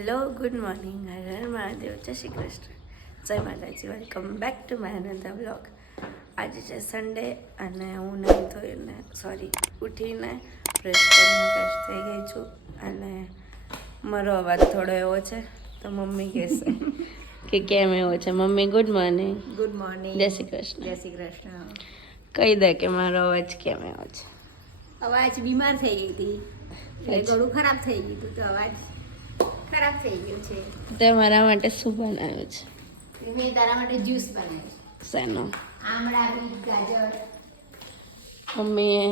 Hello good morning, Har Har Mahadev, જય શ્રી કૃષ્ણ, જય માતાજી. Welcome back to my another blog. આજે છે સન્ડે અને હું નહીં ધોઈને ઉઠીને ફ્રેશ કરીને ફ્રેશ થઈ ગઈ છું. અને મારો અવાજ થોડો એવો છે તો મમ્મી કહેશે કે કેમ એવો છે. Mummy good morning. Good morning. જય શ્રી કૃષ્ણ. જય શ્રી કૃષ્ણ. કહી દે કે મારો અવાજ કેમ એવો છે. અવાજ બીમાર થઈ ગઈ હતી એટલે ગળું ખરાબ થઈ ગયું હતું તો અવાજ ખરાબ થઈ ગયો છે. તે મારા માટે શું બનાવ્યું છે? મેં તારા માટે જ્યુસ બનાવ્યો. શેનો? આમળા, બીટ, ગાજર. મમ્મીએ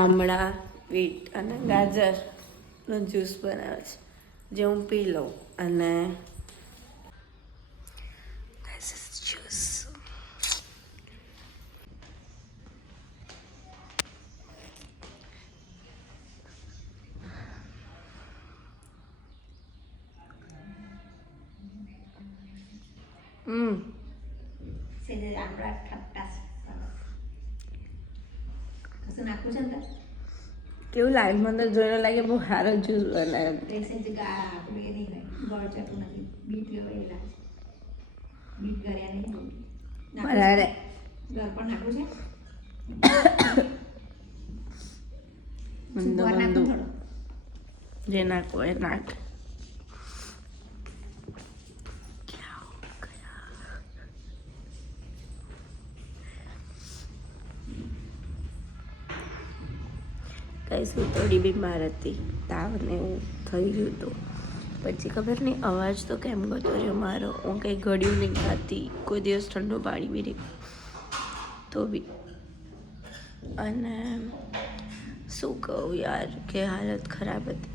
આમળા, બીટ અને ગાજરનો જ્યુસ બનાવ્યો છે જે હું પી લઉં. અને this is juice. સેજે આમળા ખટ્ટાશ. કશું નાખવું છે ને તાર? કેવું લાગે? મને તો જોઈને લાગે બહુ સારો જ્યુસ બનાવ્યો. સેજે આપણે એ નહીં લાગે ગળ ચટું નથી. બીટ ગળે લાગે. બીટ ગળ્યા નહીં બહુ. બરાબર. ગળ પણ નાખવું છે. મંદો સુગર નાખવું મંદો થોડું. જે નાખો એ નાખ. કઈ શું થોડી બીમાર હતી, તાવ ને એવું થઈ ગયું હતું. પછી ખબર નહીં અવાજ તો કેમ ગયો રહ્યો મારો. હું કંઈ ઘડ્યું નહીં ખાતી, કોઈ દિવસ ઠંડુ પાણી બી નહીં તો બી. અને શું કહું યાર કે હાલત ખરાબ હતી.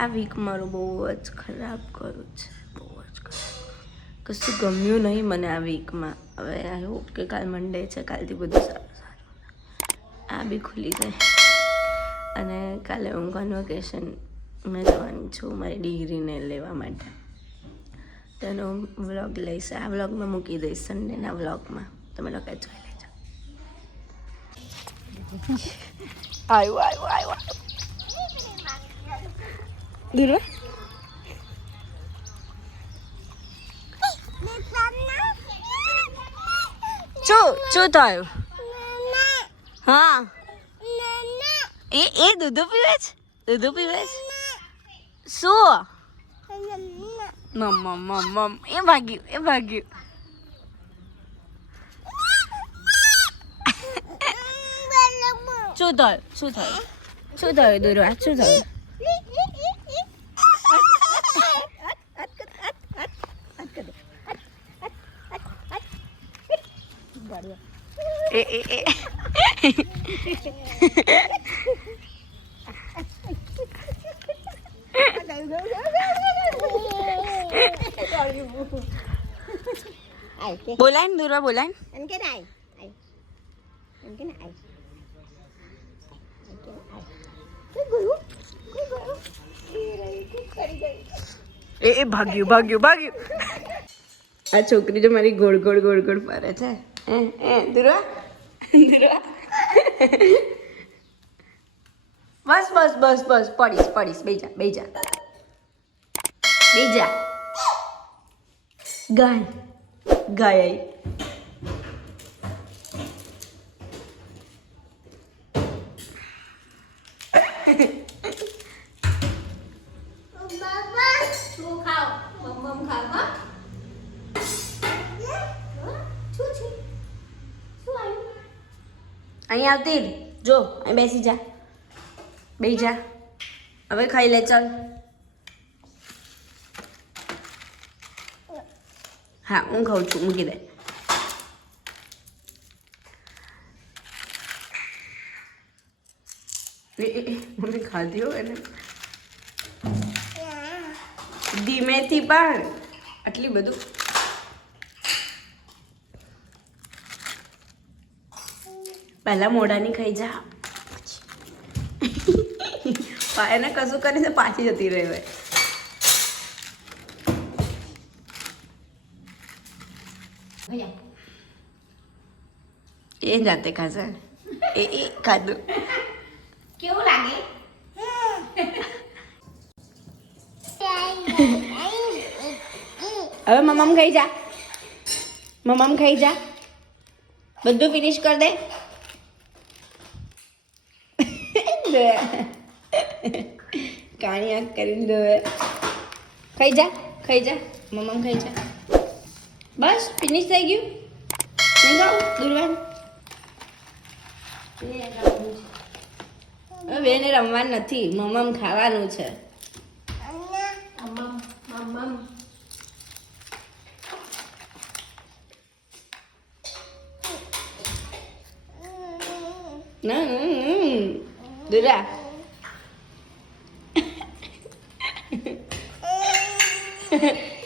આ વીક મારો બહુ જ ખરાબ ગયું છે, બહુ જ ખરાબ. કશું ગમ્યું નહીં મને આ વીકમાં. હવે આઈ હોપ કે કાલ મંડે છે, કાલથી બધું સારું સારું આ બી ખુલી જાય. અને કાલે હું કન્વોકેશન મેં જવાની છું મારી ડિગ્રીને લેવા માટે. તેનો વ્લોગ લઈશ, આ વ્લોગમાં મૂકી દઈશ સન્ડેના વ્લોગમાં, તમે લોકો જોઈ લેજો. આવ્યું દૂર શું થયું? હા એ દૂધ પીવે છે? દૂધ પીવે છે? શું? મમ એ ભાગ્યું. શું થયું દુર્વા? શું થયું? એ બોલાય ને દુર્વા, બોલાય એ ભાગ્યું. આ છોકરી જો મારી ગોળ ગોળ ફરે છે. દુર્વા બસ પડીશ. બેજા ગાય આઈ. અહીં આવતી જો, અહીં બેસી જા. હવે ખાઈ લે, ચાલ. હા હું ખાઉં છું, મૂકી દે. મને ખાધી હો એને ધીમેથી, પણ આટલી બધું પહેલા મોઢાની ખાઈ જા. એને કશું કરીને પાછી જતી રહી હોય. એ જાતે ખાશે. એ ખાધું. કેવું લાગે? હવે મમ્મ ખાઈ જા, મમ્મ ખાઈ જા, બધું ફિનિશ કર દે. કાણી આંખ કરી દો. ખાઈ જા, ખાઈ જા, મમ્મ ખાઈ જા. બસ ફિનિશ થઈ ગયું. નહીં ખાવું દુર્વાન? બેને રમવાનું નથી, મમ્મ ખાવાનું છે. ના દુરા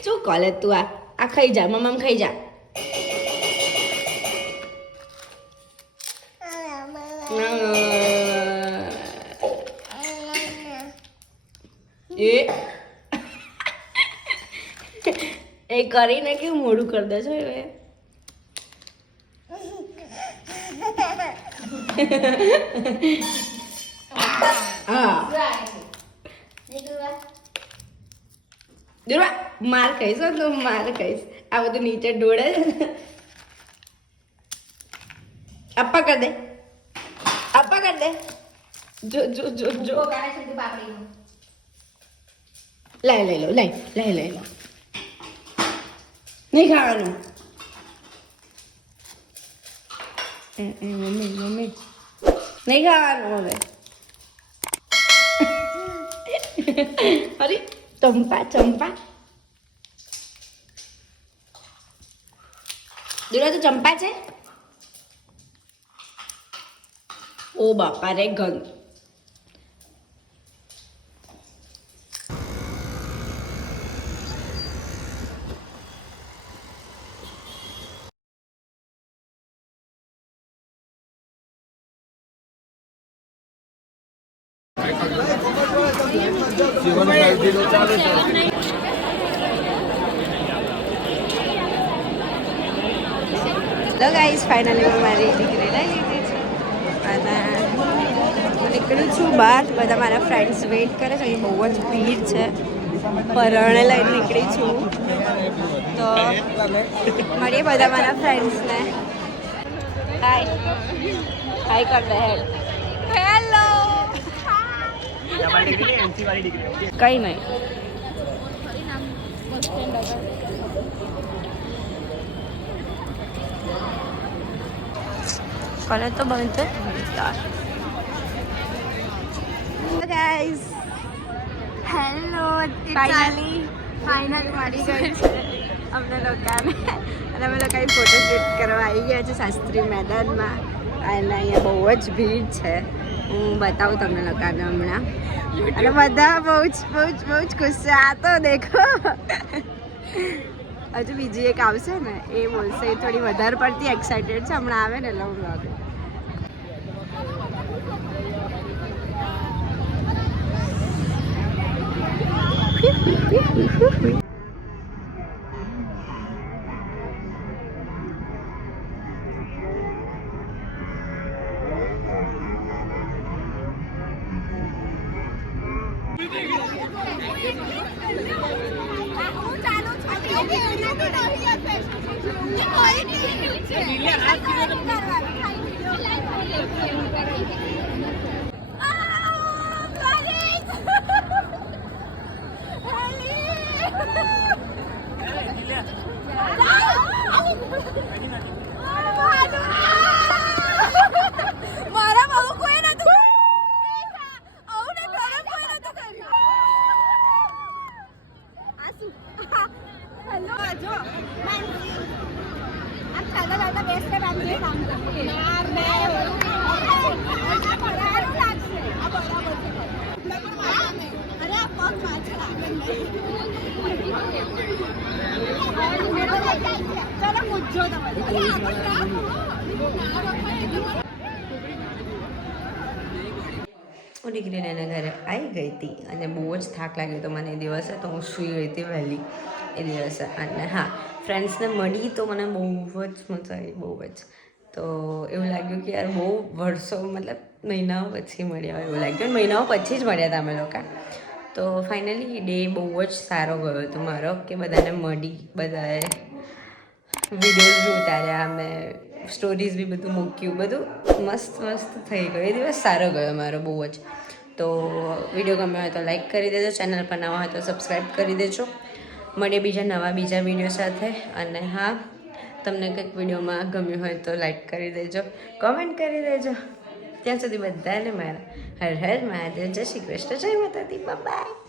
શું કોલે તું? આ ખાઈ જા, મમ્મ ખાઈ જા. એ કરીને કેવું મોડું કરી દે છો હવે. હા દુર્વા માર ખાઈશ હો, તો માર ખાઈશ. આ બધું નીચે ઢોળે છે. અપ્પા કર દે, અપ્પા કર દે. જો જો જો જો લઈ લઈ લો, લઈ લઈ લઈ લો. નહીં ખાવાનું. મમ્મી મમ્મી નહીં ખાવાનું હવે. અરે ચંપા ચંપા દુરા તો ચંપા છે. ઓ બાપા રે ગંધ. તો ગાઈસ ફાઇનલી હું મારી ડિગ્રી લઈ લીધી છે અને હું નીકળું છું બહાર. બધા મારા ફ્રેન્ડ્સ વેઇટ કરે છે. અહીં બહુ જ ભીડ છે. પરણે લઈને નીકળી છું તો મળીએ બધા મારા ફ્રેન્ડ્સને. હાય હાય કર દે. હેલો કઈ નહીં. કોલેજ તો બંધ છે યાર. ગાઈસ હેલો ફાઇનલી મળી ગઈ છે અમને લોકોને. અને અમે લોકો ફોટોશૂટ કરવા આવી ગયા છે શાસ્ત્રી મેદાનમાં. અને અહીંયા બહુ જ ભીડ છે. હું બતાવું તમને લોકોને હમણાં. અને બધા બહુ જ ખુશ છે. આ તો દેખો હજુ બીજી એક આવશે ને એ બોલશે. એ થોડી વધારે પડતી એક્સાઇટેડ છે. હમણાં આવે ને એટલે હું લાગે. હું દીકરીને એના ઘરે આવી ગઈ હતી અને બહુ જ થાક લાગ્યો હતો મને એ દિવસે. તો હું સૂઈ ગઈ હતી વહેલી એ દિવસે. અને હા ફ્રેન્ડ્સને મળી તો મને બહુ જ મજા આવી, બહુ જ. તો એવું લાગ્યું કે યાર બહુ વર્ષો મતલબ મહિનાઓ પછી મળ્યા હોય એવું લાગ્યું. મહિનાઓ પછી જ મળ્યા હતા અમે લોકો. તો ફાઇનલી ડે બહુ જ સારો ગયો હતો મારો કે બધાને મળી, બધાએ વિડીયોઝ બી ઉતાર્યા, મેં સ્ટોરીઝ બી બધું મૂક્યું, બધું મસ્ત મસ્ત થઈ ગયું. એ દિવસ સારો ગયો મારો બહુ જ. તો વિડીયો ગમ્યો હોય તો લાઈક કરી દેજો, ચેનલ પર નવા હોય તો સબસ્ક્રાઈબ કરી દેજો. મળીએ બીજા વિડીયો સાથે. અને હા, તમને કંઈક વિડીયોમાં ગમ્યું હોય તો લાઈક કરી દેજો, કોમેન્ટ કરી દેજો. ત્યાં સુધી બધાને મારા હર હર મહાદેવ, જય શ્રી કૃષ્ણ, જય માતાજી, બાય.